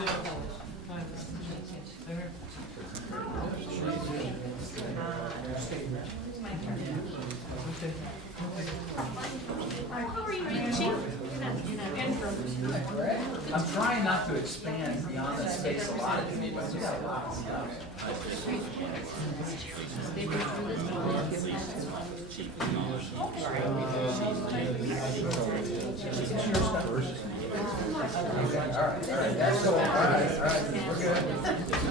I'm trying not to expand beyond the space allotted to me, but I do got a lot of stuff. All right, that's cool. All right, we're good.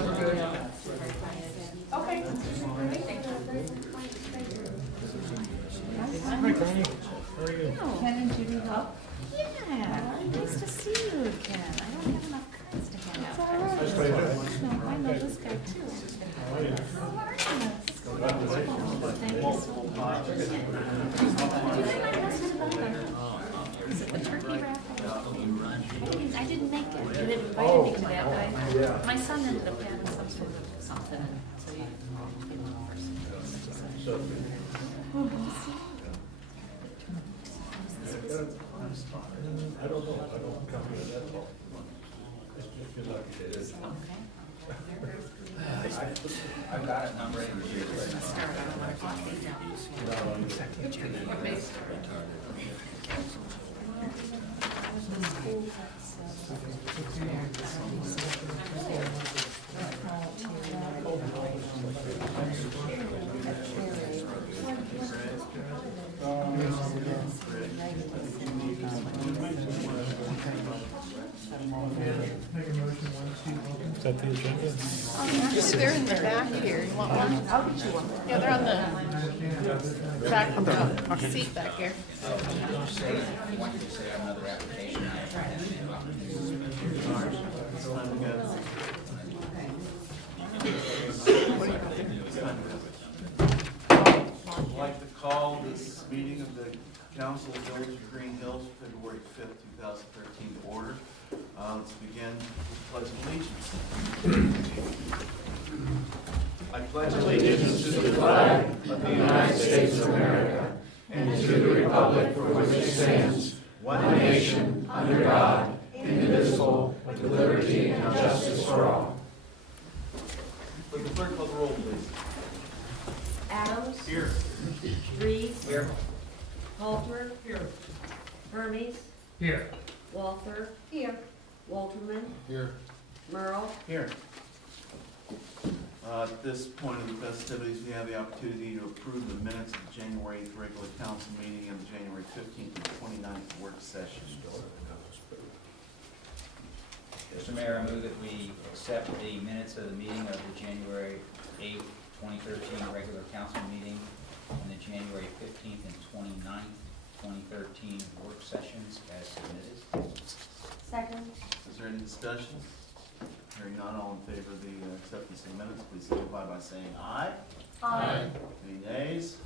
We're good. Okay. Hi, Connie. How are you? Ken and Judy Hub. Yeah, nice to see you again. I don't have enough cards to hand out. Nice to meet you. No, I know this guy too. How are you? Thank you so much. Is it the turkey raffle? I didn't make it. They invited me to that, but my son ended up having some sort of something, and so you came on first. I don't know. I don't come here that long. If you're lucky, it is. Okay. I've got it numbered here. Start, I don't want to block these out. Is that the agenda? Actually, they're in the back here. You want one? I'll get you one. Yeah, they're on the back of the seat back here. I'd like to call this meeting of the Council of Village of Greenhills, February 5th, 2013 to order. Let's begin with the Pledge of Allegiance. I pledge allegiance to the flag of the United States of America and to the republic for which it stands, one nation, under God, indivisible, with liberty and justice for all. Would the clerk call the roll, please? Adams. Here. Reeves. Here. Halter. Here. Hermes. Here. Walther. Here. Walterman. Here. Merle. Here. At this point in the festivities, we have the opportunity to approve the minutes of the January 8th regular council meeting and the January 15th and 29th work session. Mr. Mayor, I move that we accept the minutes of the meeting of the January 8th, 2013 regular council meeting and the January 15th and 29th, 2013 work sessions as submitted. Second. Is there any discussion? Hearing none, all in favor of the acceptance of minutes, please signify by saying aye. Aye. Any nays?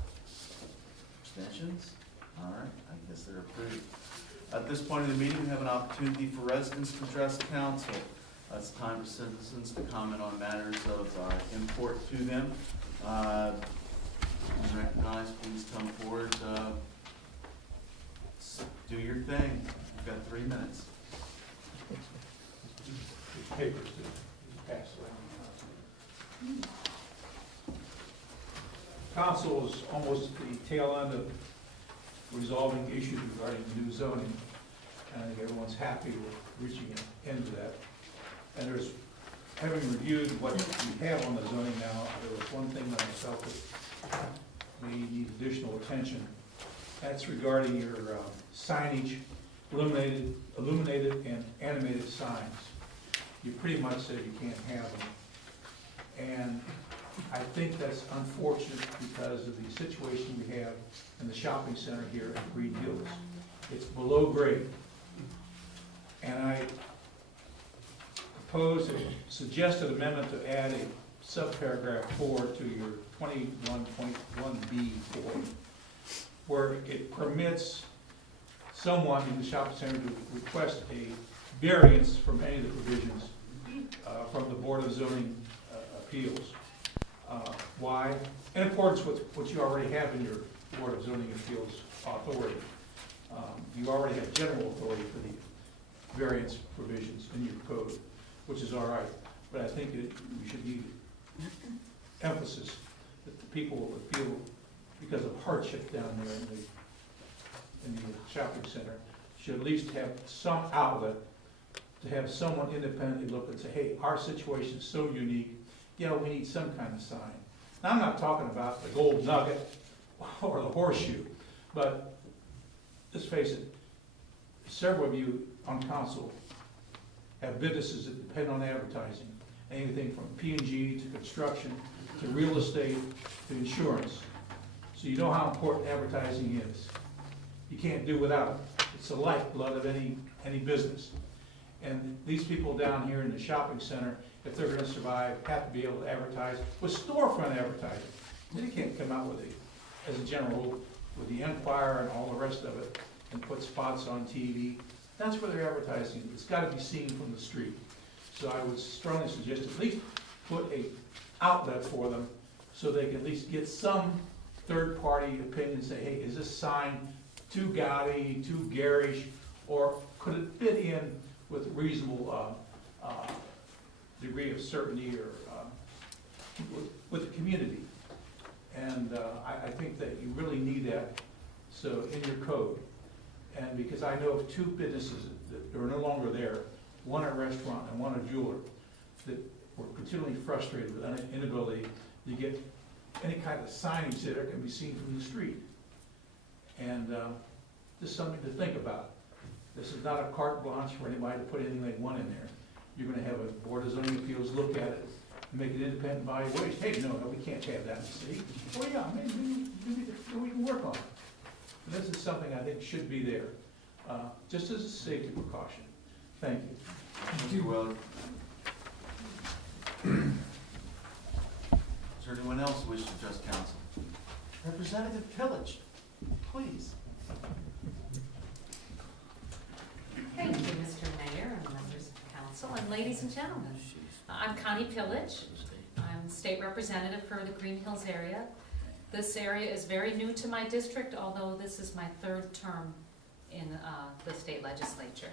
Abstentions? All right, I guess they're approved. At this point in the meeting, we have an opportunity for residents to address the council. It's time for citizens to comment on matters of import to them. Recognize, please come forward. Do your thing. You've got 3 minutes. Papers to pass around. Council is almost at the tail end of resolving issues regarding new zoning. And I think everyone's happy with reaching an end to that. And there's, having reviewed what we have on the zoning now, there was one thing that I felt that may need additional attention. That's regarding your signage, illuminated and animated signs. You pretty much said you can't have them. And I think that's unfortunate because of the situation we have in the shopping center here at Greenhills. It's below grade. And I proposed a suggested amendment to add a subparagraph 4 to your 21.1B4, where it permits someone in the shopping center to request a variance from any of the provisions from the Board of Zoning Appeals. Why? In accordance with what you already have in your Board of Zoning Appeals authority. You already have general authority for the variance provisions in your code, which is all right. But I think that we should need emphasis that the people will feel, because of hardship down there in the shopping center, should at least have some outlet to have someone independently look and say, hey, our situation is so unique, yeah, we need some kind of sign. Now, I'm not talking about the gold nugget or the horseshoe, but let's face it, several of you on council have businesses that depend on advertising. Anything from P&G to construction to real estate to insurance. So you know how important advertising is. You can't do without it. It's the lifeblood of any business. And these people down here in the shopping center, if they're gonna survive, have to be able to advertise with storefront advertising. They can't come out with as a general, with the Empire and all the rest of it, and put spots on TV. That's where they're advertising. It's gotta be seen from the street. So I would strongly suggest at least put a outlet for them so they can at least get some third-party opinion, say, hey, is this sign too gaudy, too garish, or could it fit in with reasonable degree of certainty or with the community? And I think that you really need that so in your code. And because I know of two businesses that are no longer there, one a restaurant and one a jeweler, that were continually frustrated with an inability to get any kind of signage that can be seen from the street. And just something to think about. This is not a carte blanche for anybody to put anything they want in there. You're gonna have a board of zoning appeals look at it and make an independent evaluation. Hey, no, we can't have that in the city. Well, yeah, maybe we can work on it. And this is something I think should be there, just as a safety precaution. Thank you. Thank you, Willard. Is there anyone else who wishes to address council? Representative Pillage, please. Thank you, Mr. Mayor and members of the council, and ladies and gentlemen. I'm Connie Pillage. I'm state representative for the Greenhills area. This area is very new to my district, although this is my third term in the state legislature.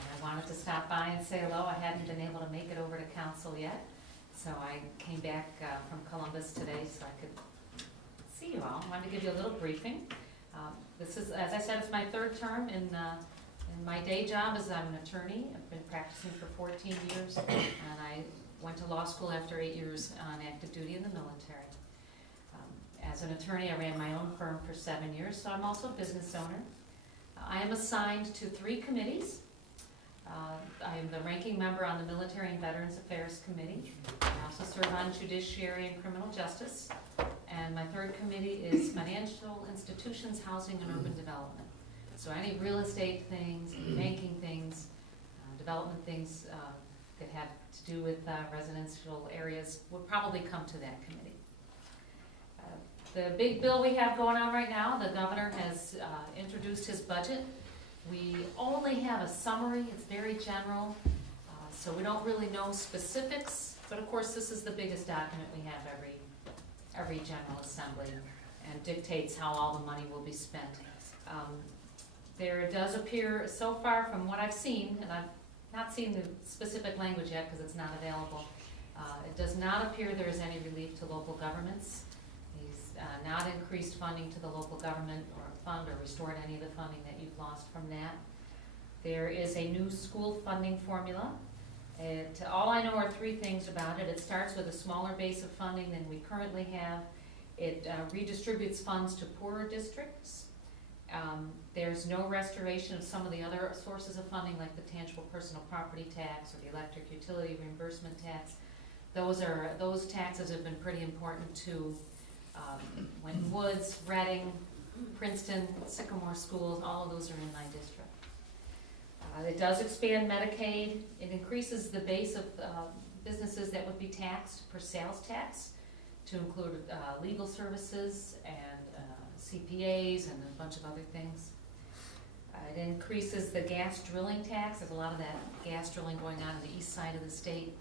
And I wanted to stop by and say hello. I hadn't been able to make it over to council yet, so I came back from Columbus today so I could see you all. I wanted to give you a little briefing. This is, as I said, it's my third term in my day job is I'm an attorney. I've been practicing for 14 years, and I went to law school after 8 years on active duty in the military. As an attorney, I ran my own firm for 7 years, so I'm also a business owner. I am assigned to 3 committees. I am the ranking member on the Military and Veterans Affairs Committee. I also serve on Judiciary and Criminal Justice. And my third committee is Financial Institutions, Housing, and Urban Development. So any real estate things, banking things, development things that have to do with residential areas would probably come to that committee. The big bill we have going on right now, the governor has introduced his budget. We only have a summary, it's very general, so we don't really know specifics, but of course this is the biggest document we have every General Assembly and dictates how all the money will be spent. There does appear, so far from what I've seen, and I've not seen the specific language yet because it's not available, it does not appear there is any relief to local governments. Not increased funding to the local government or fund or restored any of the funding that you've lost from that. There is a new school funding formula. All I know are 3 things about it. It starts with a smaller base of funding than we currently have. It redistributes funds to poorer districts. There's no restoration of some of the other sources of funding like the tangible personal property tax or the electric utility reimbursement tax. Those taxes have been pretty important to Winton Woods, Reading, Princeton, Sycamore schools, all of those are in my district. It does expand Medicaid. It increases the base of businesses that would be taxed for sales tax to include legal services and CPAs and a bunch of other things. It increases the gas drilling tax. There's a lot of that gas drilling going on the east side of the state.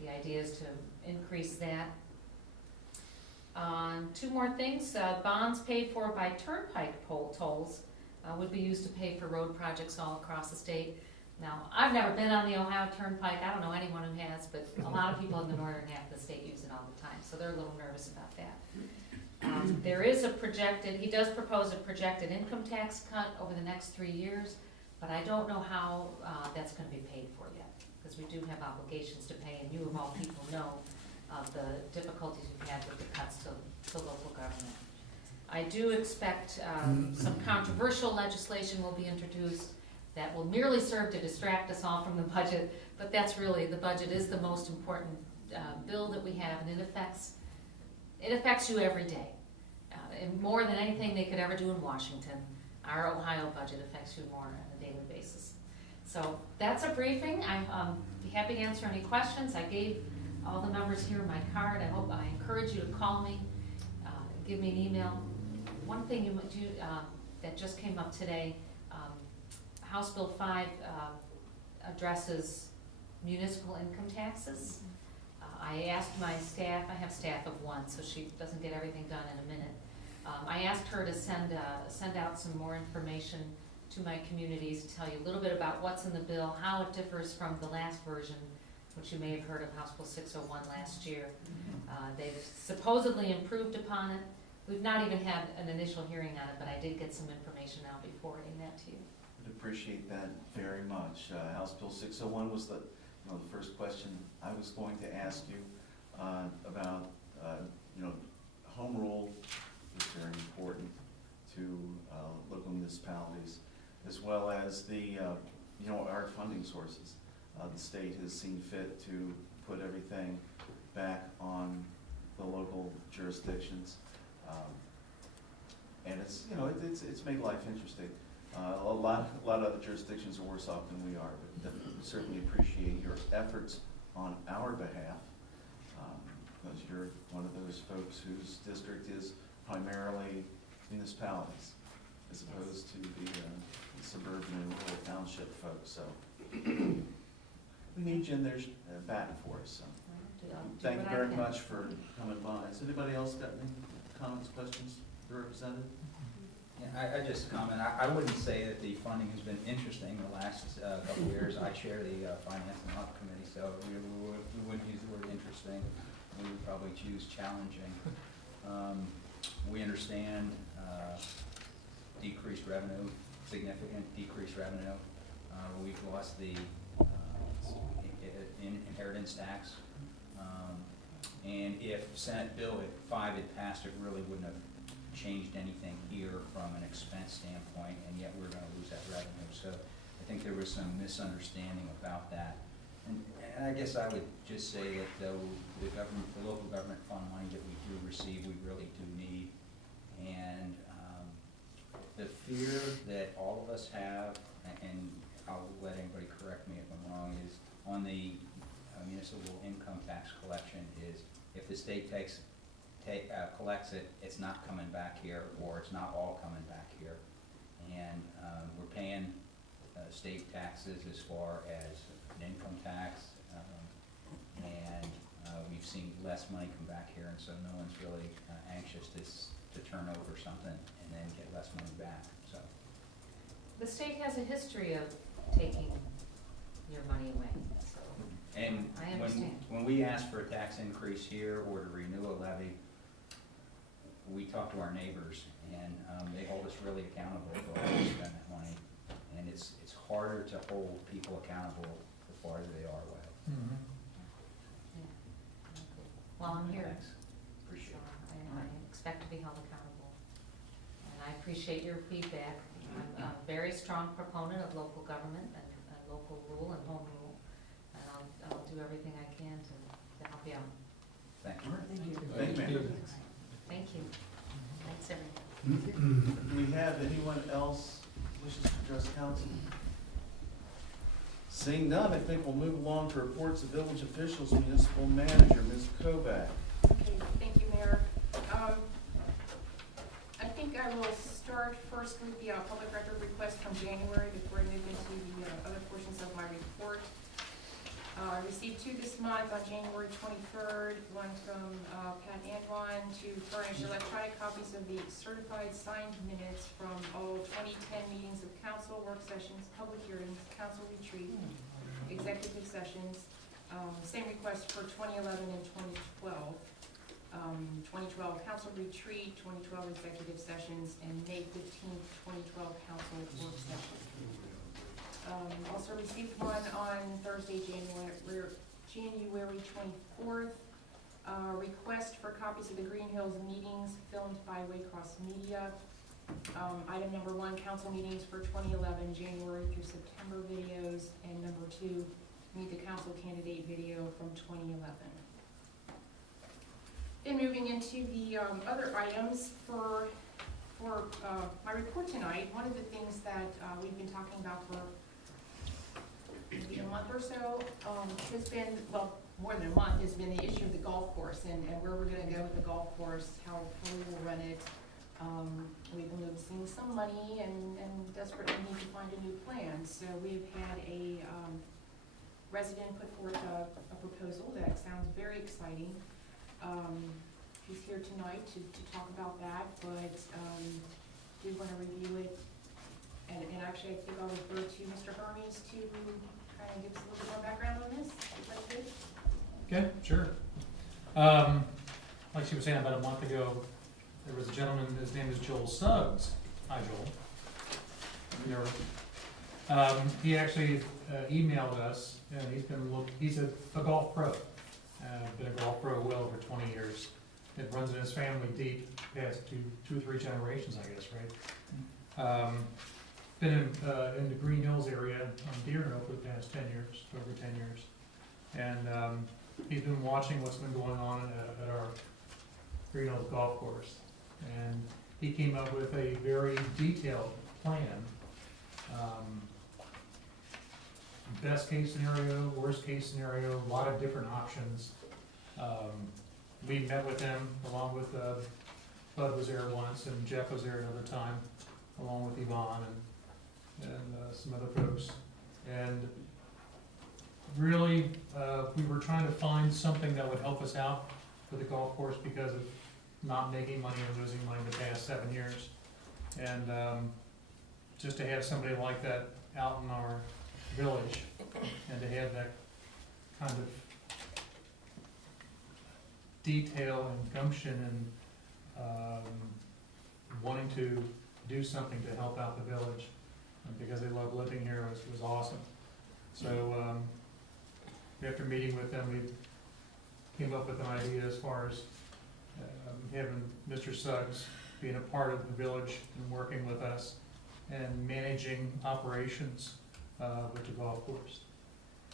The idea is to increase that. 2 more things. Bonds paid for by turnpike tolls would be used to pay for road projects all across the state. Now, I've never been on the Ohio Turnpike, I don't know anyone who has, but a lot of people in the northern half of the state use it all the time, so they're a little nervous about that. There is a projected, he does propose a projected income tax cut over the next 3 years, but I don't know how that's gonna be paid for yet, because we do have obligations to pay, and you of all people know of the difficulties we've had with the cuts to local government. I do expect some controversial legislation will be introduced that will merely serve to distract us all from the budget, but that's really, the budget is the most important bill that we have, and it affects you every day. And more than anything they could ever do in Washington, our Ohio budget affects you more on a daily basis. So that's a briefing. I'm be happy to answer any questions. I gave all the numbers here in my card. I encourage you to call me, give me an email. One thing that just came up today, House Bill 5 addresses municipal income taxes. I asked my staff, I have staff of one, so she doesn't get everything done in a minute. I asked her to send out some more information to my communities to tell you a little bit about what's in the bill, how it differs from the last version, which you may have heard of, House Bill 601 last year. They've supposedly improved upon it. We've not even had an initial hearing on it, but I did get some information now before getting that to you. Would appreciate that very much. House Bill 601 was the first question I was going to ask you about. Home rule is very important to local municipalities, as well as the our funding sources. The state has seen fit to put everything back on the local jurisdictions, and it's made life interesting. A lot of other jurisdictions are worse off than we are, but certainly appreciate your efforts on our behalf, because you're one of those folks whose district is primarily municipalities, as opposed to the suburban and rural township folks. So we need you in there batting for us. So thank you very much for coming by. Has anybody else got any comments, questions for the representative? Yeah, I just comment, I wouldn't say that the funding has been interesting the last couple of years. I chair the Finance and Audit Committee, so we wouldn't use the word interesting. We would probably choose challenging. We understand decreased revenue, significant decreased revenue. We've lost the inheritance tax. And if Senate Bill 5 had passed, it really wouldn't have changed anything here from an expense standpoint, and yet we're going to lose that revenue. So I think there was some misunderstanding about that. And I guess I would just say that the local government fund money that we do receive, we really do need. And the fear that all of us have, and I'll let anybody correct me if I'm wrong, is on the municipal income tax collection is if the state collects it, it's not coming back here, or it's not all coming back here. And we're paying state taxes as far as an income tax, and we've seen less money come back here, and so no one's really anxious to turn over something and then get less money back. So The state has a history of taking your money away, so and I understand. when we ask for a tax increase here or to renew a levy, we talk to our neighbors, and they hold us really accountable for how we spend that money. And it's harder to hold people accountable the farther they are away. Yeah. Well, I'm here. Thanks. Appreciate So it. I expect to be held accountable. And I appreciate your feedback. I'm a very strong proponent of local government and local rule and home rule. And I'll do everything I can to help you out. Thank you. Thank you. Thank you. Thanks, everyone. Do we have anyone else who wishes to address council? Seeing none, I think we'll move along to reports of village officials. Municipal manager, Ms. Kovac. Okay, thank you, Mayor. I think I will start first with the public record request from January before I move into the other portions of my report. Received two this month on January 23rd, one from Pat Anwan to furnish electronic copies of the certified signed minutes from all 2010 meetings of council, work sessions, public hearings, council retreat, executive sessions. Same request for 2011 and 2012. 2012 council retreat, 2012 executive sessions, and May 15th, 2012 council work session. Also received one on Thursday, January 24th. Request for copies of the Greenhills meetings filmed by Waycross Media. Item number 1, council meetings for 2011, January through September videos, and number 2, meet the council candidate video from 2011. Then moving into the other items for my report tonight, one of the things that we've been talking about for maybe a month or so has been, well, more than a month, has been the issue of the golf course and where we're going to go with the golf course, how we will run it. We've been losing some money and desperately need to find a new plan. So we've had a resident put forth a proposal that sounds very exciting. He's here tonight to talk about that, but do want to review it. And actually, I think I'll refer to Mr. Hermes to kind of give us a little bit more background on this. Okay, sure. Like she was saying, about a month ago, there was a gentleman, his name is Joel Suggs. Hi, Joel. He actually emailed us, and he's a golf pro. Been a golf pro well over 20 years. It runs in his family deep, past two or three generations, I guess, right? Been in the Greenhills area on Deer Hill for the past 10 years, over 10 years. And he's been watching what's been going on at our Greenhills golf course. And he came up with a very detailed plan. Best case scenario, worst case scenario, a lot of different options. We met with him along with Bud was there once and Jeff was there another time, along with Yvonne and some other folks. And really, we were trying to find something that would help us out for the golf course because of not making money and losing money in the past 7 years. And just to have somebody like that out in our village and to have that kind of detail and gumption and wanting to do something to help out the village because they love living here was awesome. So after meeting with them, we came up with an idea as far as having Mr. Suggs being a part of the village and working with us and managing operations with the golf course.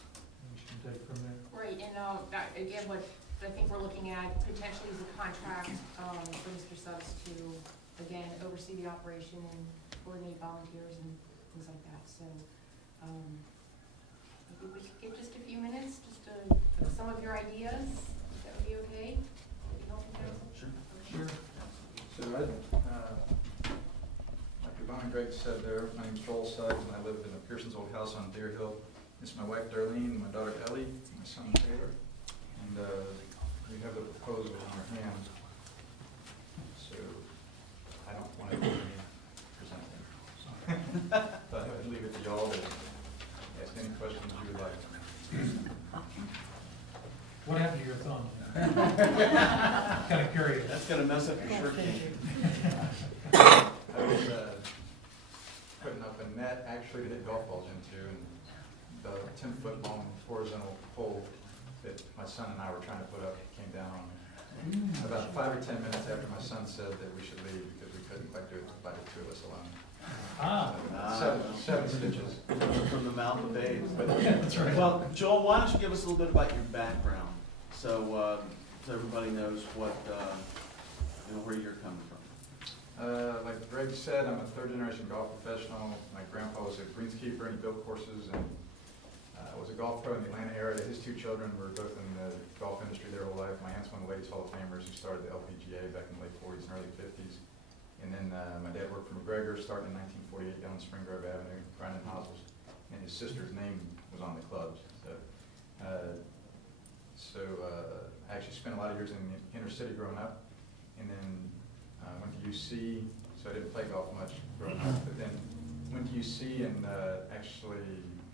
And we should take it from there. Right, and again, what I think we're looking at potentially is a contract for Mr. Suggs to, again, oversee the operation and coordinate volunteers and things like that. So if we could get just a few minutes, just to some of your ideas, if that would be okay? Would be helpful, Council? Sure. Sure. So like Yvonne and Greg said there, my name's Joel Suggs and I live in the Pearson's old house on Deer Hill. This is my wife Darlene, my daughter Ellie, my son Taylor. And we have the proposal in our hands. So I don't want to do any presenting. But I'd leave it to y'all to ask any questions you would like. What happened to your thumb? Kind of curious. That's gonna mess up your shirt game. I was putting up a net actually to hit golf balls into, and the 10-foot long horizontal pole that my son and I were trying to put up came down on me. About 5 or 10 minutes after my son said that we should leave because we couldn't quite do it by the two of us alone. Seven stitches. From the mouth of babes. But Yeah, that's right. Well, Joel, why don't you give us a little bit about your background, so everybody knows what where you're coming from. Like Greg said, I'm a third-generation golf professional. My grandpa was a greenskeeper and he built courses and was a golf pro in the Atlanta area. His two children were both in the golf industry their whole life. My aunt's one of the ladies Hall of Famers who started the LPGA back in the late 40s and early 50s. And then my dad worked for McGregor starting in 1948 down Spring Grove Avenue, grinding nozzles. And his sister's name was on the clubs. So I actually spent a lot of years in the inner city growing up, and then went to UC, so I didn't play golf much growing up, but then went to UC and actually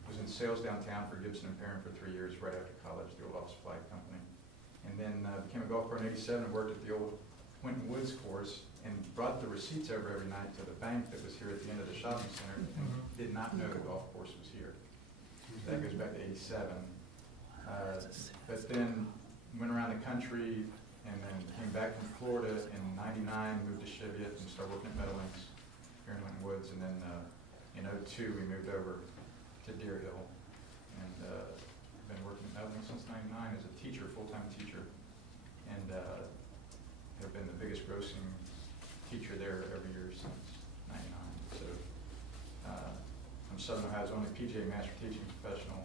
was in sales downtown for Gibson and Perrin for 3 years right after college, the old office supply company. And then became a golf pro in '87 and worked at the old Winton Woods course and brought the receipts over every night to the bank that was here at the end of the shopping center and did not know the golf course was here. So that goes back to '87. But then went around the country and then came back from Florida in '99, moved to Cheviot and started working at Meadowlinks here in Winton Woods. And then in '02 we moved over to Deer Hill and been working at Meadowlinks since '99 as a teacher, full-time teacher, and have been the biggest grossing teacher there every year since '99. So I'm Southern Ohio's only PGA Master Teaching Professional,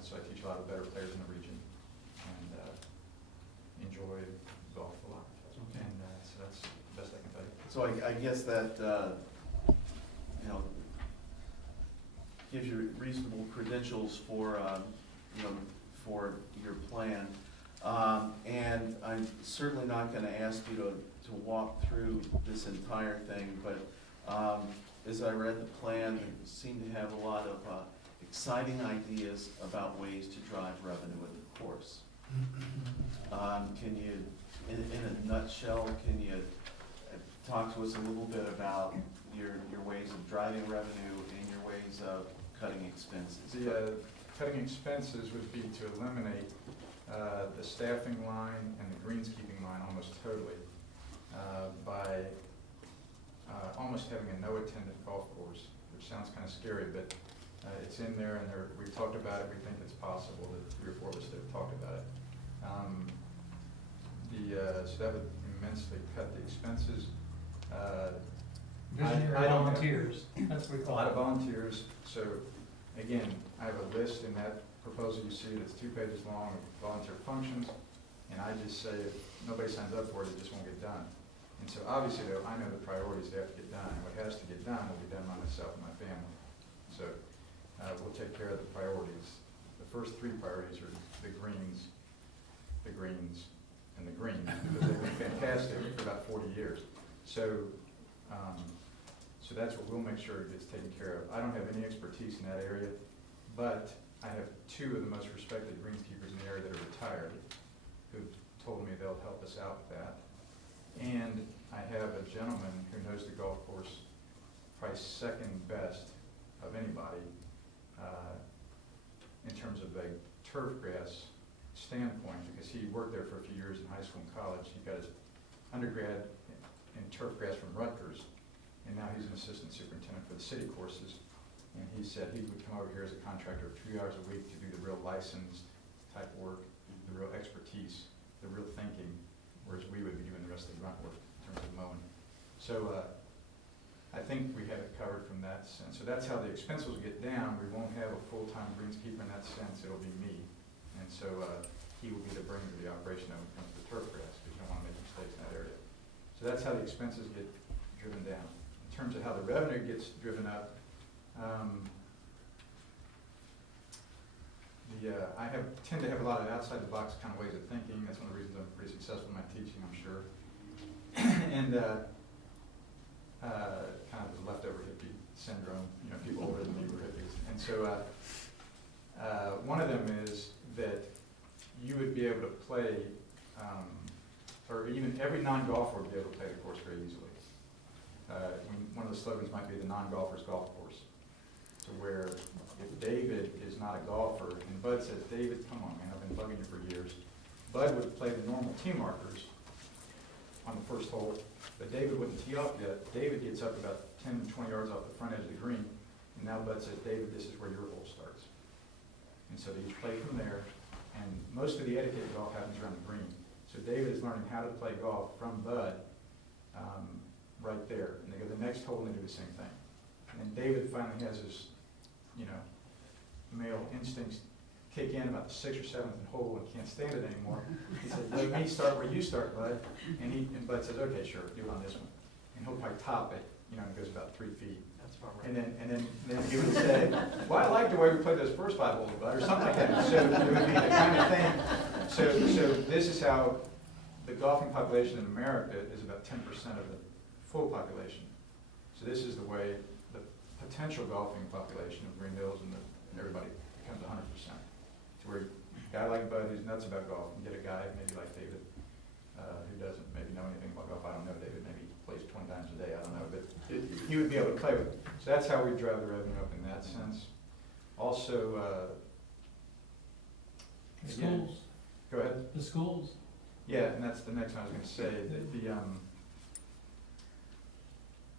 so I teach a lot of better players in the region and enjoy golf a lot. Okay. And so that's the best I can tell you. So I guess that, you know, gives you reasonable credentials for, you know, for your plan. And I'm certainly not going to ask you to walk through this entire thing, but as I read the plan, it seemed to have a lot of exciting ideas about ways to drive revenue in the course. Can you, in a nutshell, can you talk to us a little bit about your ways of driving revenue and your ways of cutting expenses? The cutting expenses would be to eliminate the staffing line and the greenskeeping line almost totally by almost having a no-attendant golf course, which sounds kind of scary, but it's in there, and we've talked about it. We think it's possible. That 3 or 4 of us have talked about it. So that would immensely cut the expenses. Visionary I don't have- volunteers, that's what we A call lot of it. volunteers. So again, I have a list in that proposal you see that's 2 pages long of volunteer functions, and I just say if nobody signs up for it, it just won't get done. And so obviously though, I know the priorities that have to get done, and what has to get done will be done by myself and my family. So we'll take care of the priorities. The first 3 priorities are the greens, and the greens, because they've been fantastic for about 40 years. So, so that's what we'll make sure gets taken care of. I don't have any expertise in that area, but I have 2 of the most respected greenskeepers in the area that are retired who've told me they'll help us out with that. And I have a gentleman who knows the golf course probably second best of anybody in terms of a turf grass standpoint, because he worked there for a few years in high school and college. He got his undergrad in turf grass from Rutgers, and now he's an assistant superintendent for the city courses. And he said he would come over here as a contractor 2 hours a week to do the real licensed type work, the real expertise, the real thinking, whereas we would be doing the rest of the grunt work in terms of mowing. So I think we have it covered from that sense. So that's how the expenses will get down. We won't have a full-time greenskeeper in that sense. It'll be me. And so he will be the bringer of the operation when it comes to turf grass, because you don't want to make mistakes in that area. So that's how the expenses get driven down. In terms of how the revenue gets driven up, I tend to have a lot of outside-the-box kind of ways of thinking. That's one of the reasons I'm pretty successful in my teaching, I'm sure. And kind of the leftover hippie syndrome. You know, people older than me were hippies. And so one of them is that you would be able to play, or even every non-golfer would be able to play the course very easily. One of the slogans might be the non-golfer's golf course. To where if David is not a golfer, and Bud says, David, come on, man, I've been bugging you for years. Bud would play the normal tee markers on the first hole, but David wouldn't tee off yet. David gets up about 10 to 20 yards off the front edge of the green, and now Bud says, David, this is where your hole starts. And so they each play from there, and most of the etiquette of golf happens around the green. So David is learning how to play golf from Bud right there, and they go to the next hole and they do the same thing. And David finally has his, you know, male instincts kick in about the 6th or 7th hole and can't stand it anymore. He said, let me start where you start, Bud. And Bud says, okay, sure, do it on this one. And he'll probably top it you know, and it goes about 3 feet. That's about And then he would say, well, I like the way we played those first 5 holes, bud, or something like that. So it would be the kind of thing. So this is how the golfing population in America is about 10% of the full population. So this is the way the potential golfing population of Greenhills and everybody becomes 100%. To where a guy like Bud who's nuts about golf, and get a guy maybe like David who doesn't maybe know anything about golf. I don't know David, maybe he plays 20 times a day, I don't know, but he would be able to play with it. So that's how we drive the revenue up in that sense. Also, again, Schools, go ahead. the schools. Yeah, and that's the next one I was going to say. That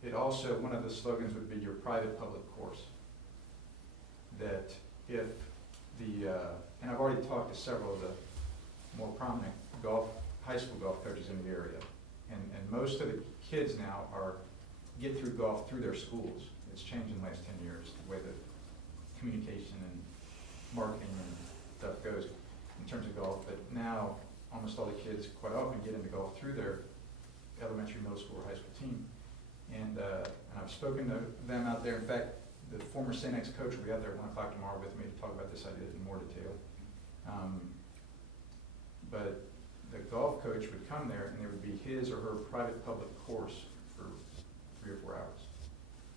it also, one of the slogans would be your private public course. That if and I've already talked to several of the more prominent high school golf coaches in the area, and most of the kids now get through golf through their schools. It's changed in the last 10 years, the way that communication and marketing and stuff goes in terms of golf. But now, almost all the kids quite often get into golf through their elementary, middle school, or high school team. And I've spoken to them out there. In fact, the former St. X coach will be out there at 1 o'clock tomorrow with me to talk about this idea in more detail. But the golf coach would come there, and there would be his or her private public course for 3 or 4 hours,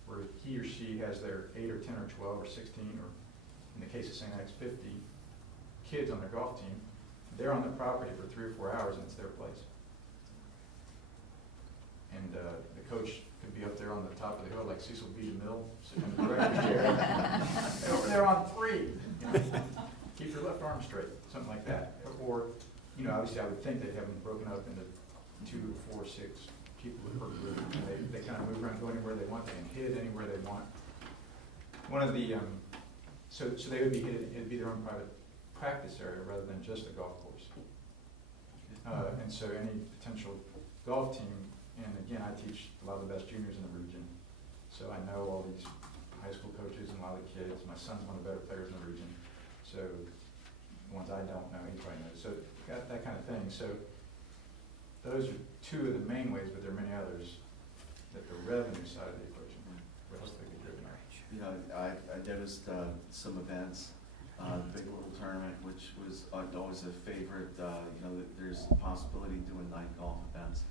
where he or she has their 8 or 10 or 12 or 16, or in the case of St. X, 50 kids on their golf team. They're on the property for 3 or 4 hours, and it's their place. And the coach could be up there on the top of the hill like Cecil B. DeMille, sitting in the director's chair. And over there on 3. You know, keep your left arm straight, something like that. Or, you know, obviously I would think they'd have them broken up into 2, 4, 6 people per group. And they kind of move around, go anywhere they want. They can hit anywhere they want. One of the, so they would be hit, it'd be their own private practice area rather than just a golf course. And so any potential golf team, and again, I teach a lot of the best juniors in the region, so I know all these high school coaches and a lot of the kids. My son's one of the better players in the region, so the ones I don't know, he probably knows. So that kind of thing. So those are 2 of the main ways, but there are many others that the revenue side of the equation would help make a difference. You know, I noticed some events, the Big Little Tournament, which was always a favorite. You know, there's a possibility of doing night golf events,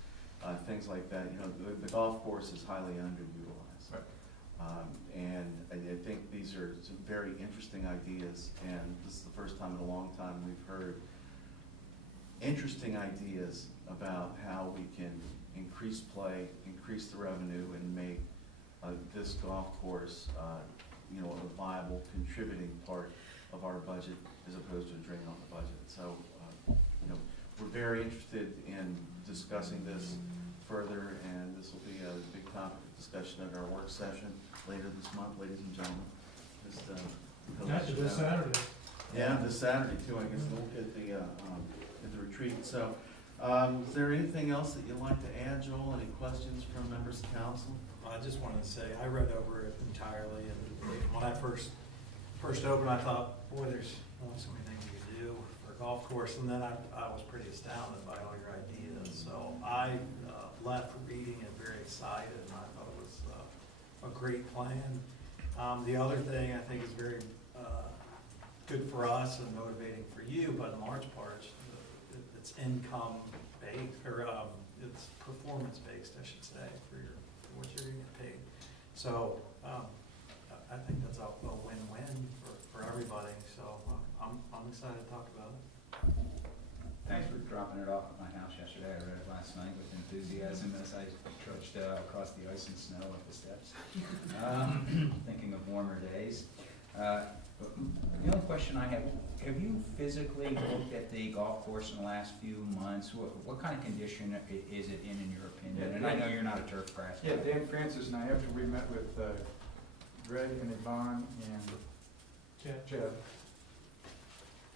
things like that. You know, the golf course is highly underutilized. Right. And I think these are some very interesting ideas, and this is the first time in a long time we've heard interesting ideas about how we can increase play, increase the revenue, and make this golf course, you know, a viable contributing part of our budget as opposed to a drain on the budget. So, you know, we're very interested in discussing this further, and this will be a big topic of discussion at our work session later this month, ladies and gentlemen. Just, Actually, this Saturday. yeah, this Saturday too, I guess we'll get at the retreat. So, is there anything else that you'd like to add, Joel? Any questions from members of council? I just wanted to say, I read over it entirely, and when I first opened, I thought, boy, there's only so many things you can do for a golf course, and then I was pretty astounded by all your ideas. So I left reading it very excited, and I thought it was a great plan. The other thing I think is very good for us and motivating for you, but in large part, it's income based, or it's performance based, I should say, for what you're gonna get paid. So I think that's a win-win for everybody. So I'm excited to talk about it. Thanks for dropping it off at my house yesterday. I read it last night with enthusiasm as I trudged across the ice and snow up the steps, thinking of warmer days. The only question I have you physically looked at the golf course in the last few months? What kind of condition is it in your opinion? And I know you're not a turf grass guy. Yeah, Dan Francis and I, after we met with Greg and Yvonne and Jeff,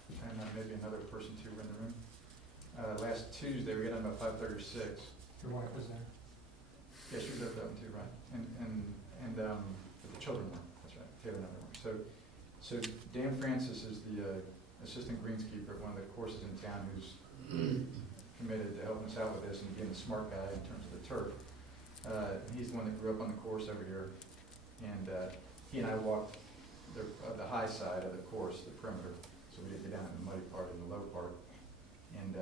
and maybe another person too were in the room, last Tuesday, we got done about 5:30 or 6. Your wife was there. Yeah, she was over that one too, right? And the children were, that's right, Taylor and I were. So Dan Francis is the assistant greenskeeper at one of the courses in town who's committed to helping us out with this and being a smart guy in terms of the turf. He's the one that grew up on the course over here. And he and I walked the high side of the course, the perimeter, so we didn't get down in the muddy part and the low part. And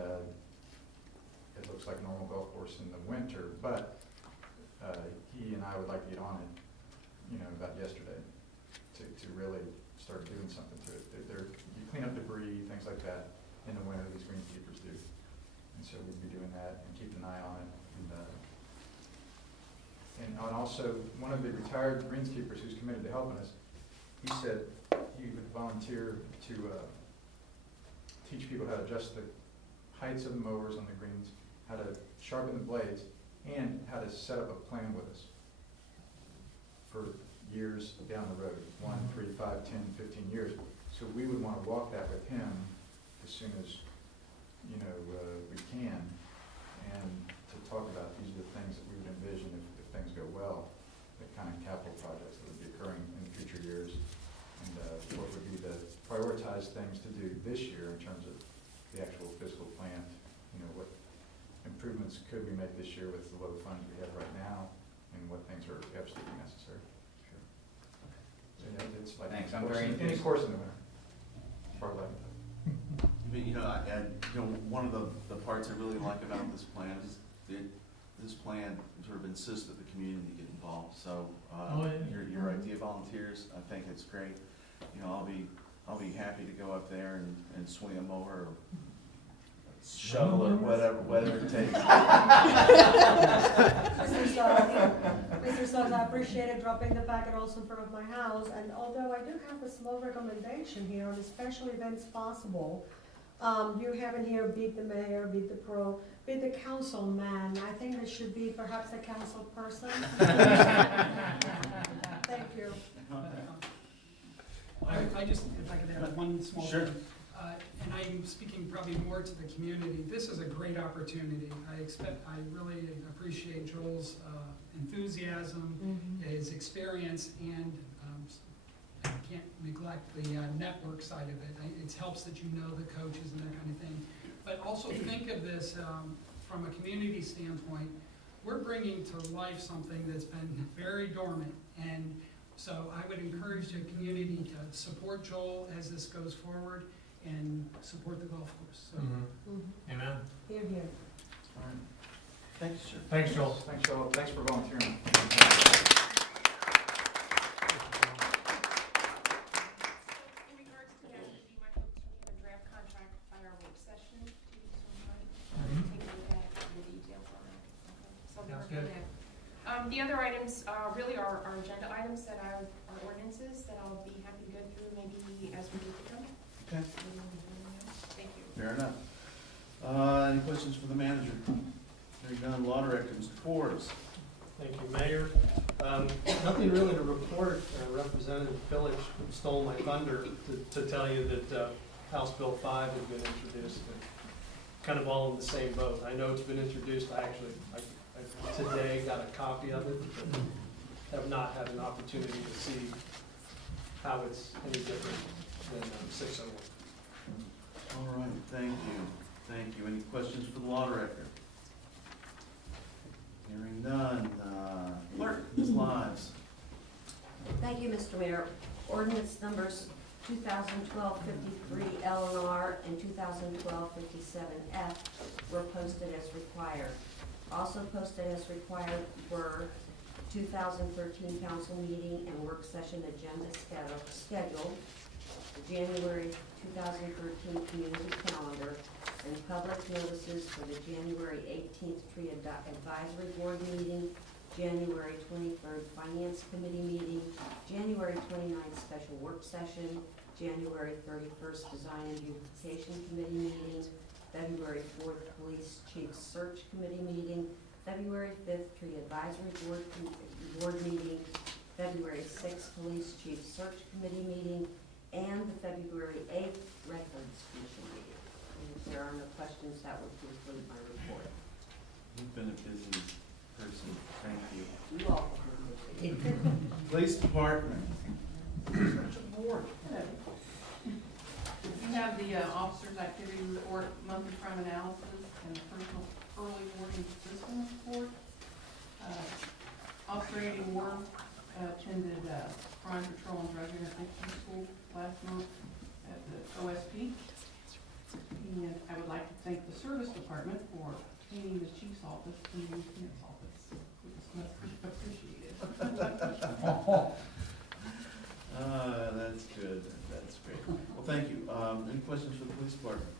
it looks like a normal golf course in the winter, but he and I would like to get on it, about yesterday, to really start doing something to it. You clean up debris, things like that, in the winter, these greenskeepers do. And so we'd be doing that and keeping an eye on it. And also, one of the retired greenskeepers who's committed to helping us, he said he would volunteer to teach people how to adjust the heights of the mowers on the greens, how to sharpen the blades, and how to set up a plan with us for years down the road, 1, 3, 5, 10, 15 years. So we would want to walk that with him as soon as, we can, and to talk about these are the things that we would envision if things go well, the kind of capital projects that would be occurring in the future years, and what would be the prioritized things to do this year in terms of the actual fiscal plan. What improvements could we make this year with the low funds we have right now, and what things are absolutely necessary. Sure. So yeah, it's like Thanks. any course in the winter. Part of life. One of the parts I really like about this plan is this plan sort of insists that the community get involved. So your idea of volunteers, I think it's great. I'll be happy to go up there and swing them over, or shovel or whatever it takes. Mr. Suggs, I appreciated dropping the packet also in front of my house, and although I do have a small recommendation here on special events possible, you have in here beat the mayor, beat the pro, beat the councilman. I think there should be perhaps a council person. Thank you. I just, if I could add one small Sure. thing. And I'm speaking probably more to the community. This is a great opportunity. I really appreciate Joel's enthusiasm, his experience, and I can't neglect the network side of it. It helps that you know the coaches and that kind of thing. But also think of this from a community standpoint. We're bringing to life something that's been very dormant, and so I would encourage the community to support Joel as this goes forward and support the golf course. So. Amen. Here, here. All right. Thanks, sir. Thanks, Joel. Thanks, Joel. Thanks for volunteering. In regards to that, you might hope to receive a draft contract by our work session 2 weeks from now. Take a look at the details on that. Okay. So we're Sounds working good. on that. The other items really are our agenda items that are ordinances that I'll be happy to go through maybe as we get to them. Okay. Thank you. Fair enough. Any questions for the manager? Hearing none, law director, Mr. Forbes. Thank you, Mayor. Nothing really to report. Representative Village stole my thunder to tell you that House Bill 5 has been introduced. And kind of all in the same boat. I know it's been introduced. I today got a copy of it, but have not had an opportunity to see how it's any different than 601. All right, thank you. Thank you. Any questions for the law director? Hearing none. Clerk, Ms. Lives. Thank you, Mr. Mayor. Ordinance numbers 2012-53 L&R and 2012-57F were posted as required. Also posted as required were 2013 council meeting and work session agenda schedule, the January 2013 community calendar, and public notices for the January 18th Tree Advisory Board meeting, January 23rd Finance Committee meeting, January 29th special work session, January 31st Design and Beautification Committee meeting, February 4th Police Chief Search Committee meeting, February 5th Tree Advisory Board meeting, February 6th Police Chief Search Committee meeting, and the February 8th Records Commission meeting. And if there are no questions, that would conclude my report. You've been a busy person. Thank you. You all have been busy. Police Department. Board. We have the officers' activity report, monthly crime analysis, and the personal early warning system report. Officer Andy Moore attended Crime Patrol and Drug Interdiction School last month at the OSP. And I would like to thank the service department for cleaning the chief's office and the lieutenant's office. It was much appreciated. That's good, that's great. Well, thank you. Any questions for the police department?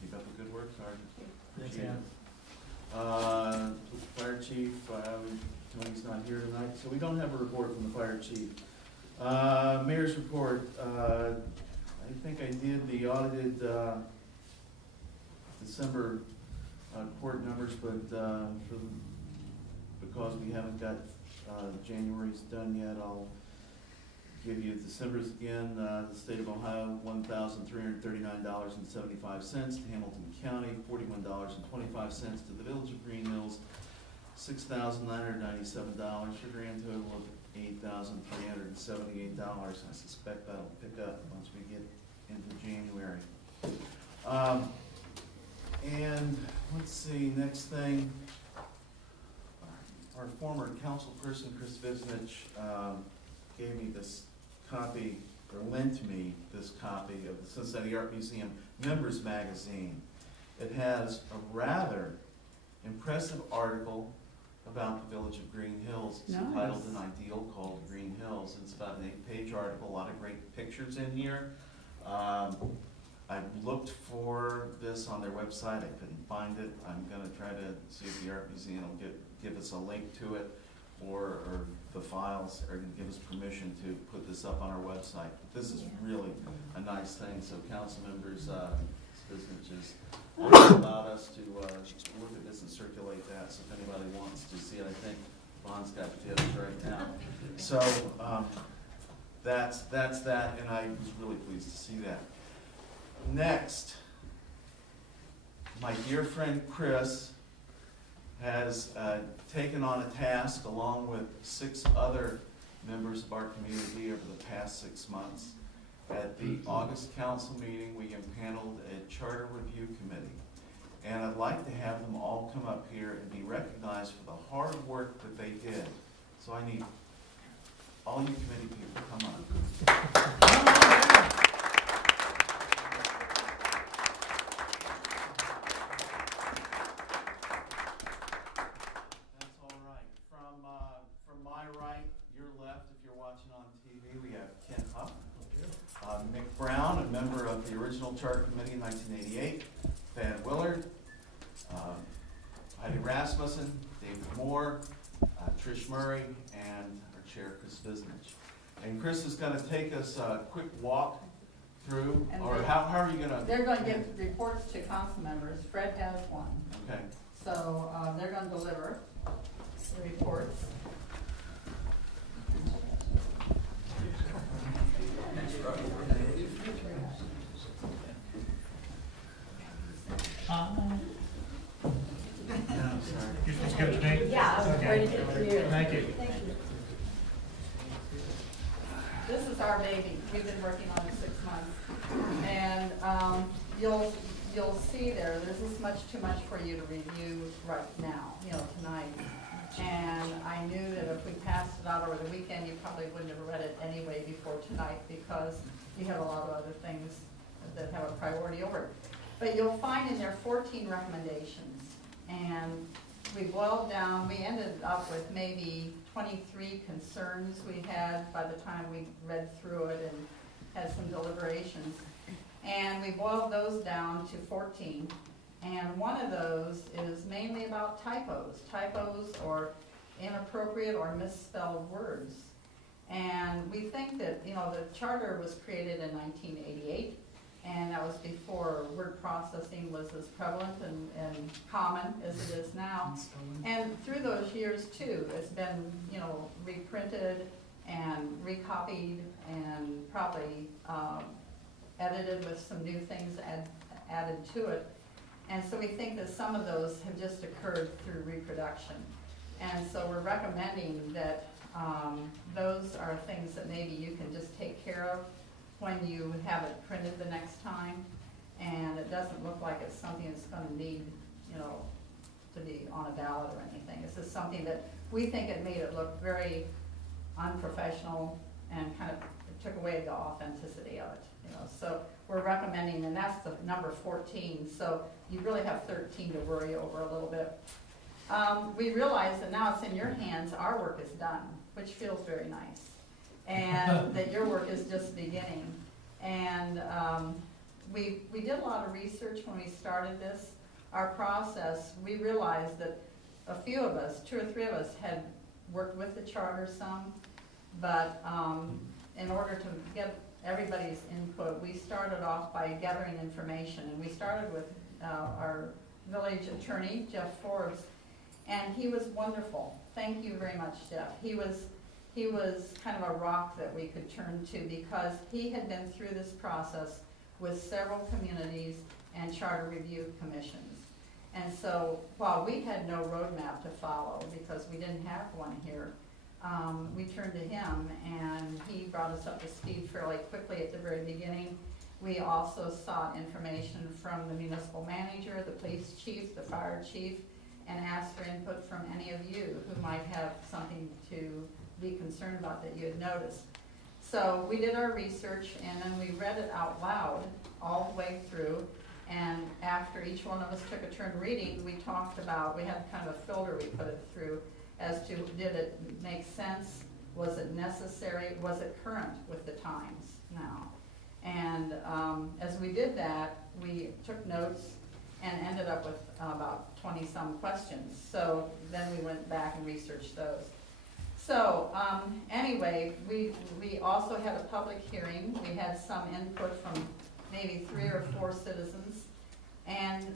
Keep up the good work, Sergeant. Thanks, Appreciate Ann. it. Fire chief, Tony's not here tonight, so we don't have a report from the fire chief. Mayor's report, I think I did the audited, December, court numbers, but, because we haven't got, January's done yet, I'll give you December's again. The state of Ohio, $1,339.75 to Hamilton County, $41.25 to the village of Greenhills, $6,997 for a grand total of $8,378. I suspect that'll pick up once we get into January. And let's see, next thing, our former councilperson, Chris Visnich, gave me this copy, or lent me this copy of the Cincinnati Art Museum Members Magazine. It has a rather impressive article about the village of Greenhills. It's entitled An Ideal Called Greenhills. It's about an 8-page article, a lot of great pictures in here. I looked for this on their website, I couldn't find it. I'm gonna try to see if the Art Museum will give us a link to it, or the files are gonna give us permission to put this up on our website. But this is really a nice thing, so council members, businesses allowed us to look at this and circulate that, so if anybody wants to see it, I think Bon's got dibs right now. So, that's that, and I was really pleased to see that. Next, my dear friend Chris has taken on a task along with 6 other members of our community over the past 6 months. At the August council meeting, we impaneled a charter review committee. And I'd like to have them all come up here and be recognized for the hard work that they did. So I need all you committee people, come on. From my right, your left, if you're watching on TV, we have Ken Huff. Mick Brown, a member of the original charter committee in 1988. Van Willard, Heidi Rasmussen, David Moore, Trish Murray, and our chair, Chris Visnich. And Chris is going to take us a quick walk through, and or how are you going to? They're going to give reports to council members. Fred has one. Okay. So they're going to deliver the reports. You're supposed to give it to me? Yeah, I was Okay. ready to give it to you. Thank you. Thank you. This is our baby. We've been working on it 6 months. And you'll see there's this much too much for you to review right now, tonight. And I knew that if we passed it out over the weekend, you probably wouldn't have read it anyway before tonight, because you have a lot of other things that have a priority over it. But you'll find in there 14 recommendations. And we boiled down, we ended up with maybe 23 concerns we had by the time we read through it and had some deliberations. And we boiled those down to 14. And one of those is mainly about typos or inappropriate or misspelled words. And we think that, the charter was created in 1988, and that was before word processing was as prevalent and common as it is now. And through those years too, it's been, reprinted and recopied and probably edited with some new things added to it. And so we think that some of those have just occurred through reproduction. And so we're recommending that those are things that maybe you can just take care of when you have it printed the next time. And it doesn't look like it's something that's going to need, to be on a ballot or anything. This is something that we think it made it look very unprofessional and kind of took away the authenticity of it, you know. So we're recommending, and that's the number 14, so you really have 13 to worry over a little bit. We realize that now it's in your hands, our work is done, which feels very nice, and that your work is just beginning. And we did a lot of research when we started this. Our process, we realized that a few of us, 2 or 3 of us, had worked with the charter some, but in order to get everybody's input, we started off by gathering information, and we started with our village attorney, Jeff Forbes, and he was wonderful. Thank you very much, Jeff. He was kind of a rock that we could turn to, because he had been through this process with several communities and charter review commissions. And so while we had no roadmap to follow, because we didn't have one here, we turned to him, and he brought us up to speed fairly quickly at the very beginning. We also sought information from the municipal manager, the police chief, the fire chief, and asked for input from any of you who might have something to be concerned about that you had noticed. So we did our research, and then we read it out loud all the way through. And after each one of us took a turn reading, we talked about, we had kind of a filter we put it through as to, did it make sense? Was it necessary? Was it current with the times now? And as we did that, we took notes and ended up with about 20-some questions. So then we went back and researched those. So anyway, we also had a public hearing. We had some input from maybe 3 or 4 citizens. And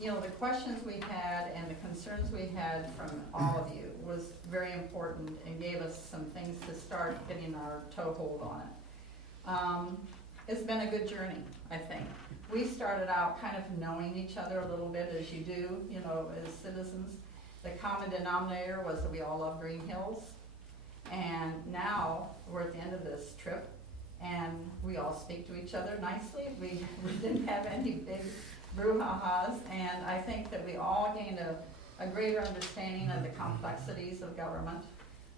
you know, the questions we had and the concerns we had from all of you was very important and gave us some things to start getting our toehold on it. It's been a good journey, I think. We started out kind of knowing each other a little bit, as you do, you know, as citizens. The common denominator was that we all love Greenhills. And now we're at the end of this trip, and we all speak to each other nicely. We didn't have any big brouhahas, and I think that we all gained a greater understanding of the complexities of government,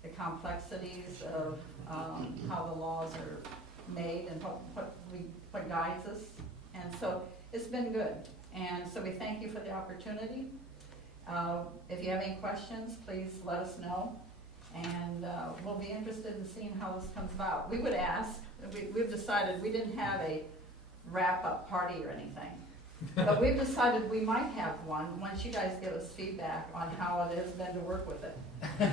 the complexities of how the laws are made and what guides us. And so it's been good. And so we thank you for the opportunity. If you have any questions, please let us know. And we'll be interested in seeing how this comes about. We would ask, we've decided we didn't have a wrap-up party or anything. But we've decided we might have one once you guys give us feedback on how it has been to work with it. So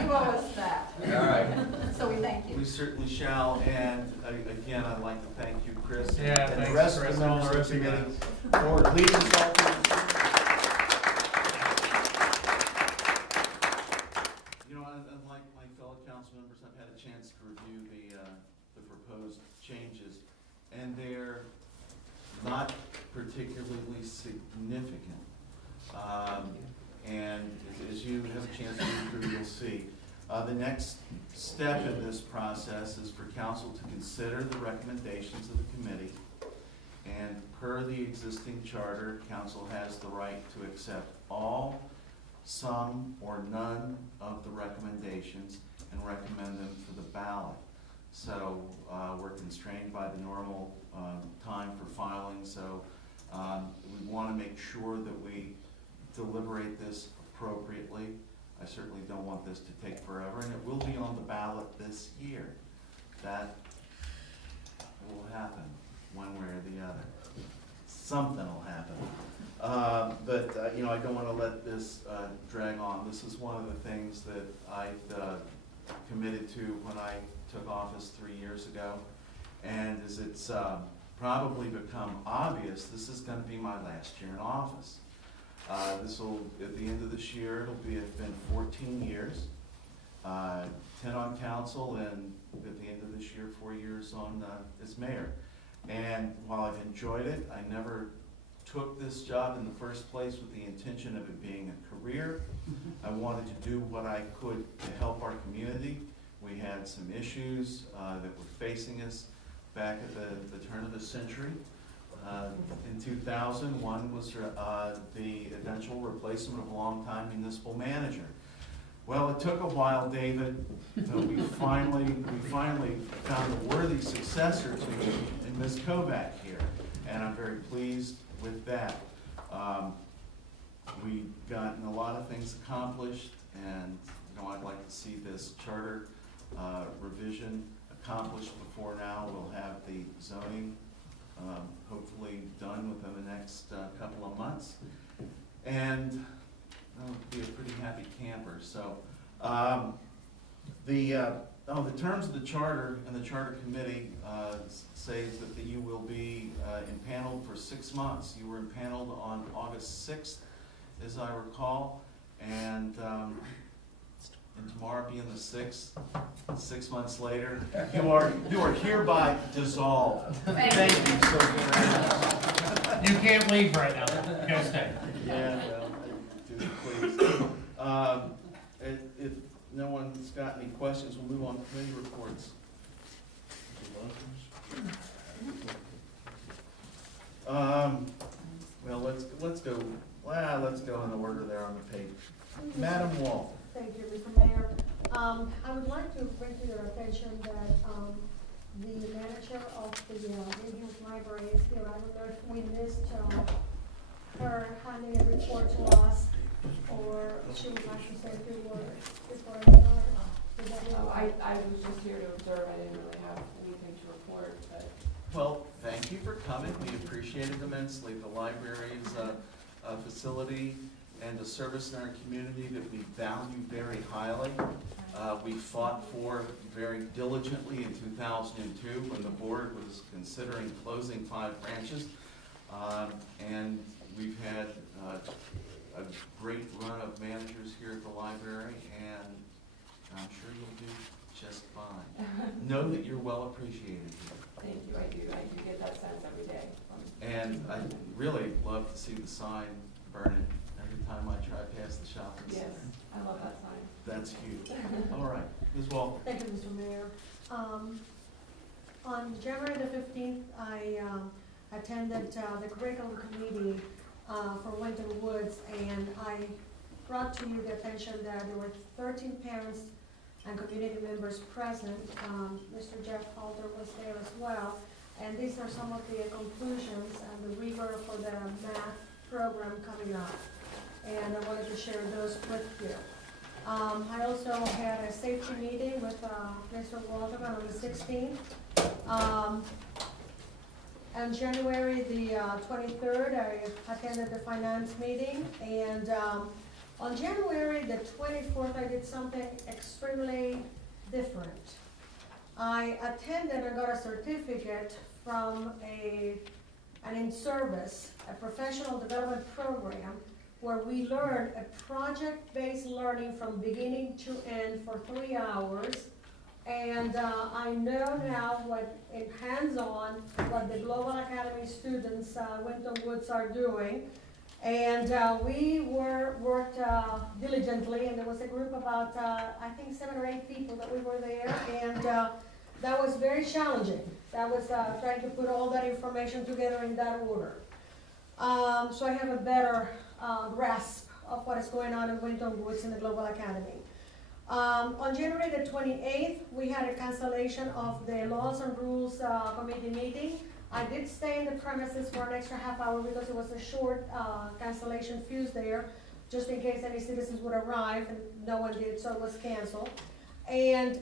you owe us that. All right. So we thank you. We certainly shall, and again, I'd like to thank you, Chris, Yeah, and the thanks, rest Chris, of the and all members the of the rest of committee you for leading us all through this. You know, and like my fellow council members, I've had a chance to review the proposed changes, and they're not particularly significant. And as you have a chance to read through, you'll see. The next step in this process is for council to consider the recommendations of the committee. And per the existing charter, council has the right to accept all, some, or none of the recommendations and recommend them for the ballot. So we're constrained by the normal time for filing, so we want to make sure that we deliberate this appropriately. I certainly don't want this to take forever, and it will be on the ballot this year. That will happen one way or the other. Something will happen. But you know, I don't want to let this drag on. This is one of the things that I committed to when I took office 3 years ago. And as it's probably become obvious, this is going to be my last year in office. This will, at the end of this year, it'll be been 14 years, 10 on council, and at the end of this year, 4 years on as mayor. And while I've enjoyed it, I never took this job in the first place with the intention of it being a career. I wanted to do what I could to help our community. We had some issues that were facing us back at the turn of the century. In 2000, one was the eventual replacement of a longtime municipal manager. Well, it took a while, David, but we finally found a worthy successor to you in Ms. Kovac here, and I'm very pleased with that. We've gotten a lot of things accomplished, and I'd like to see this charter revision accomplished before now. We'll have the zoning hopefully done within the next couple of months, and I'll be a pretty happy camper. So the terms of the charter and the charter committee says that you will be impaneled for 6 months. You were impaneled on August 6th, as I recall, and tomorrow being the 6th, 6 months later, you are hereby dissolved. Thank you so very much. You can't leave right now. You gotta stay. Yeah, well, do please. If no one's got any questions, we'll move on to committee reports. Well, let's go in order there on the page. Madam Wall. Thank you, Mr. Mayor. I would like to bring to your attention that the manager of the Greenhills Library is here. I don't know if we missed her handing a report to us, or she would like to say a few words before I start. I was just here to observe. I didn't really have anything to report, but. Well, thank you for coming. We appreciate it immensely. The library is a facility and a service in our community that we value very highly. We fought for very diligently in 2002 when the board was considering closing 5 branches. And we've had a great run of managers here at the library, and I'm sure you'll do just fine. Know that you're well appreciated here. Thank you, I do get that sense every day. And I really love to see the sign burning every time I drive past the shopping center. Yes, I love that sign. That's huge. All right, Ms. Walker. Thank you, Mr. Mayor. On January the 15th, I attended the curriculum committee for Winton Woods, and I brought to you the attention that there were 13 parents and community members present. Mr. Jeff Halter was there as well, and these are some of the conclusions and the rigor for the math program coming up, and I wanted to share those with you. I also had a safety meeting with Mr. Walter on the 16th. On January the 23rd, I attended the finance meeting, and on January the 24th, I did something extremely different. I attended and got a certificate from an in-service, a professional development program, where we learned a project-based learning from beginning to end for 3 hours. And I know now what, in hands-on, what the Global Academy students, Winton Woods, are doing. And we worked diligently, and there was a group about, I think 7 or 8 people that we were there, and that was very challenging. That was trying to put all that information together in that order. So I have a better grasp of what is going on in Winton Woods in the Global Academy. On January the 28th, we had a cancellation of the Laws and Rules Committee meeting. I did stay in the premises for an extra half hour because it was a short cancellation fuse there, just in case any citizens would arrive, and no one did, so it was canceled. And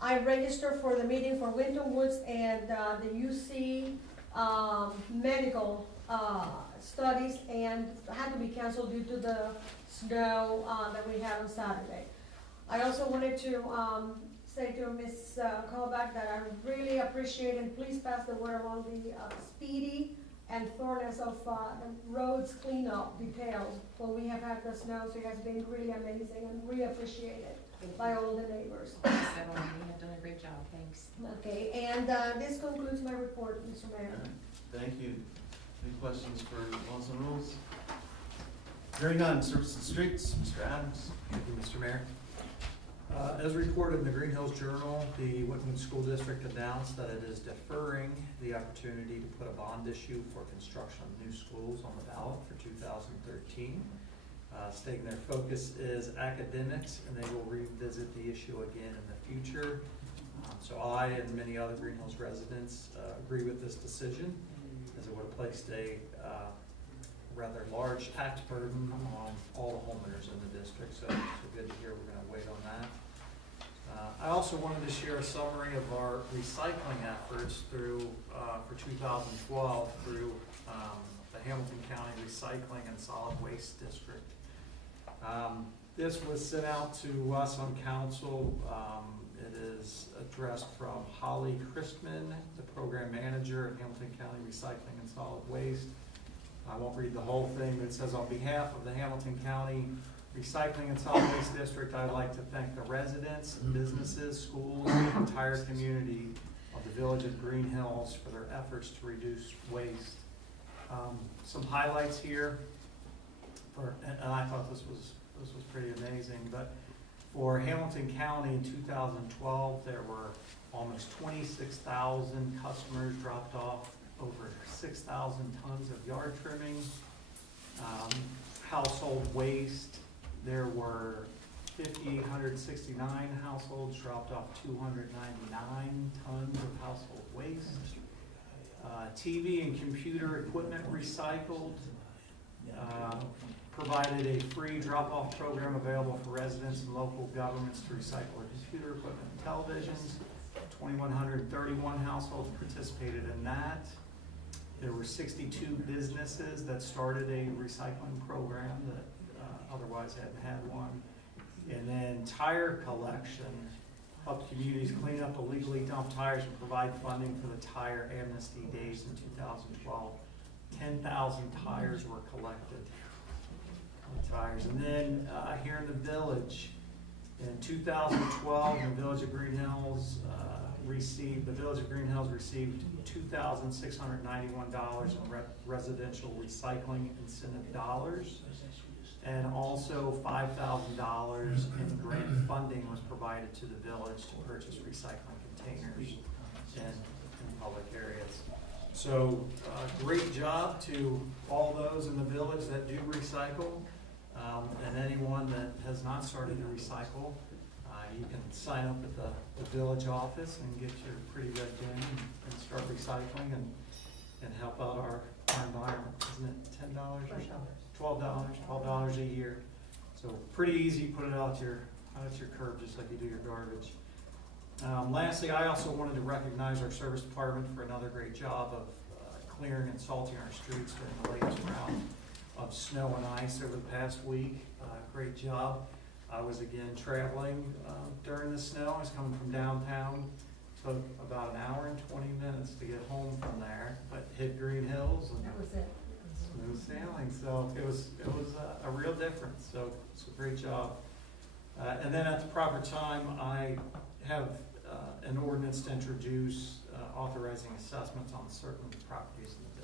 I registered for the meeting for Winton Woods and the UC medical studies, and had to be canceled due to the snow that we had on Saturday. I also wanted to say to Ms. Kovac that I really appreciate, and please pass the word along, the speedy and thoroughness of the roads cleanup details when we have had the snow. So it has been really amazing and really appreciated by all the neighbors. You have done a great job, thanks. Okay, and this concludes my report, Mr. Mayor. Thank you. Any questions for Laws and Rules? Hearing none, Service and Streets, Mr. Adams. Thank you, Mr. Mayor. As reported in the Greenhills Journal, the Whitman School District announced that it is deferring the opportunity to put a bond issue for construction of new schools on the ballot for 2013. stating their focus is academics, and they will revisit the issue again in the future. So I and many other Greenhills residents agree with this decision, as it would have placed a rather large tax burden on all the homeowners in the district. So good to hear. We're going to wait on that. I also wanted to share a summary of our recycling efforts through for 2012 through the Hamilton County Recycling and Solid Waste District. This was sent out to us on council. It is addressed from Holly Christman, the program manager at Hamilton County Recycling and Solid Waste. I won't read the whole thing, but it says, on behalf of the Hamilton County Recycling and Solid Waste District, I'd like to thank the residents, businesses, schools, and the entire community of the village of Greenhills for their efforts to reduce waste. Some highlights here, and I thought this was pretty amazing, but for Hamilton County in 2012, there were almost 26,000 customers dropped off over 6,000 tons of yard trimming. Household waste, there were 5,869 households dropped off 299 tons of household waste. TV and computer equipment recycled. Provided a free drop-off program available for residents and local governments to recycle their computer equipment and televisions. 2,131 households participated in that. There were 62 businesses that started a recycling program that otherwise hadn't had one. And then tire collection helped communities clean up illegally dumped tires and provide funding for the Tire Amnesty Days in 2012. 10,000 tires were collected. Tires. And then here in the village, in 2012, the village of Greenhills received $2,691 in residential recycling incentive dollars, and also $5,000 in grant funding was provided to the village to purchase recycling containers in public areas. So great job to all those in the village that do recycle. And anyone that has not started to recycle, you can sign up at the village office and get your pretty red bin and start recycling and help out our environment. Isn't it $10 or something? $12 a year. So pretty easy. Put it out your curb just like you do your garbage. Lastly, I also wanted to recognize our service department for another great job of clearing and salting our streets during the latest round of snow and ice over the past week. Great job. I was again traveling during the snow. I was coming from downtown. Took about an hour and 20 minutes to get home from there, but hit Greenhills and That was it. smooth sailing. So it was a real difference. So it's a great job. And then at the proper time, I have an ordinance to introduce authorizing assessments on certain properties in the